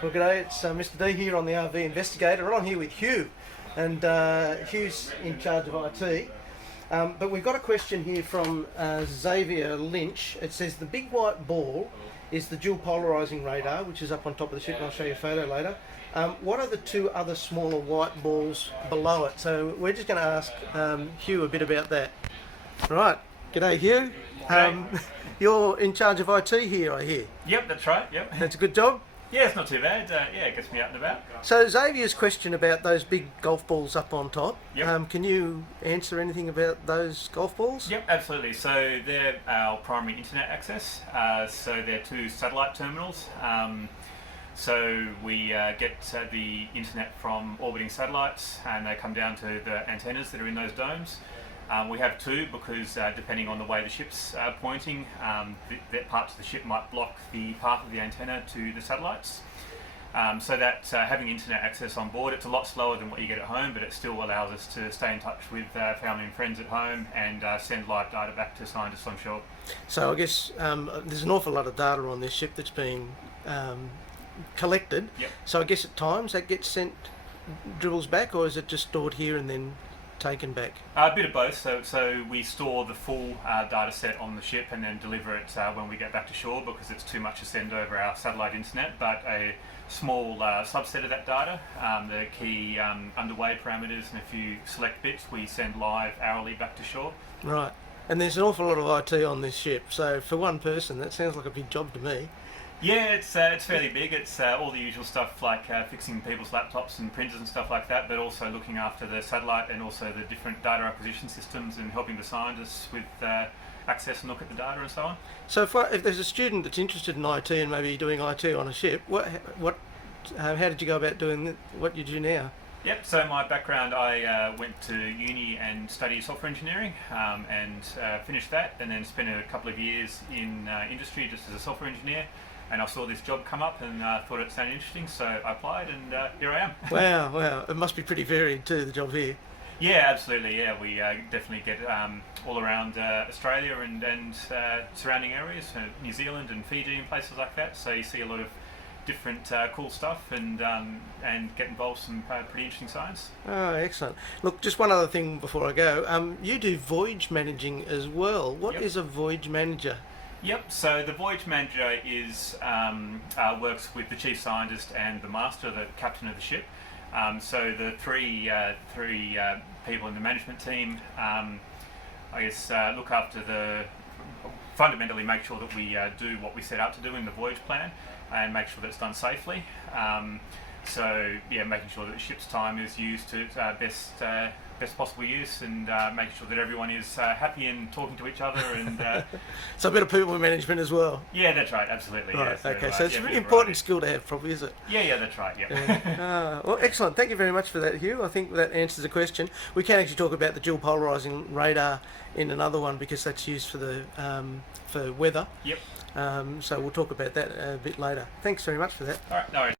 Well, g'day, it's Mr. D here on the RV Investigator, and I'm here with Hugh, and Hugh's in charge of IT. But we've got a question here from Xavier Lynch. It says the big white ball is the dual polarising radar, which is up on top of the ship, and I'll show you a photo later. What are the two other smaller white balls below it? So we're just going to ask Hugh a bit about that. Right, g'day Hugh. You're in charge of IT here, I hear. Yep, that's right, yep. That's a good job? Yeah, it's not too bad. Yeah, it gets me out and about. So Xavier's question about those big golf balls up on top, Yep. Can you answer anything about those golf balls? Yep, absolutely. So they're our primary internet access. So they're two satellite terminals. So we get the internet from orbiting satellites, and they come down to the antennas that are in those domes. We have two because depending on the way the ship's pointing, that parts of the ship might block the path of the antenna to the satellites. So that having internet access on board, it's a lot slower than what you get at home, but it still allows us to stay in touch with family and friends at home and send live data back to scientists on shore. So I guess there's an awful lot of data on this ship that's being collected. Yep. So I guess at times that gets sent, dribbles back, or is it just stored here and then taken back? A bit of both. So we store the full data set on the ship and then deliver it when we get back to shore, because it's too much to send over our satellite internet. But a small subset of that data, the key underway parameters and a few select bits, we send live hourly back to shore. Right. And there's an awful lot of IT on this ship. So for one person, that sounds like a big job to me. Yeah, it's fairly big. It's all the usual stuff like fixing people's laptops and printers and stuff like that, but also looking after the satellite and also the different data acquisition systems and helping the scientists with access and look at the data and so on. So if there's a student that's interested in IT and maybe doing IT on a ship, how did you go about doing what you do now? Yep, so my background, I went to uni and studied software engineering and finished that, and then spent a couple of years in industry just as a software engineer. And I saw this job come up and thought it sounded interesting, so I applied, and here I am. Wow. It must be pretty varied too, the job here. Yeah, absolutely, yeah. We definitely get all around Australia and surrounding areas, New Zealand and Fiji and places like that. So you see a lot of different cool stuff and get involved in some pretty interesting science. Oh, excellent. Look, just one other thing before I go. You do voyage managing as well. What is a voyage manager? Yep, so the voyage manager is works with the chief scientist and the master, the captain of the ship. So the three people in the management team, look after fundamentally make sure that we do what we set out to do in the voyage plan and make sure that it's done safely. Making sure that the ship's time is used to its best possible use, and making sure that everyone is happy and talking to each other. And so a bit of people management as well. Yeah, that's right, absolutely. Right, yeah. okay, so it's a really important skill to have, probably, is it? Yeah, that's right. Yeah. Well, excellent. Thank you very much for that, Hugh. I think that answers the question. We can actually talk about the dual polarising radar in another one, because that's used for the for weather. Yep. So we'll talk about that a bit later. Thanks very much for that. All right, no worries.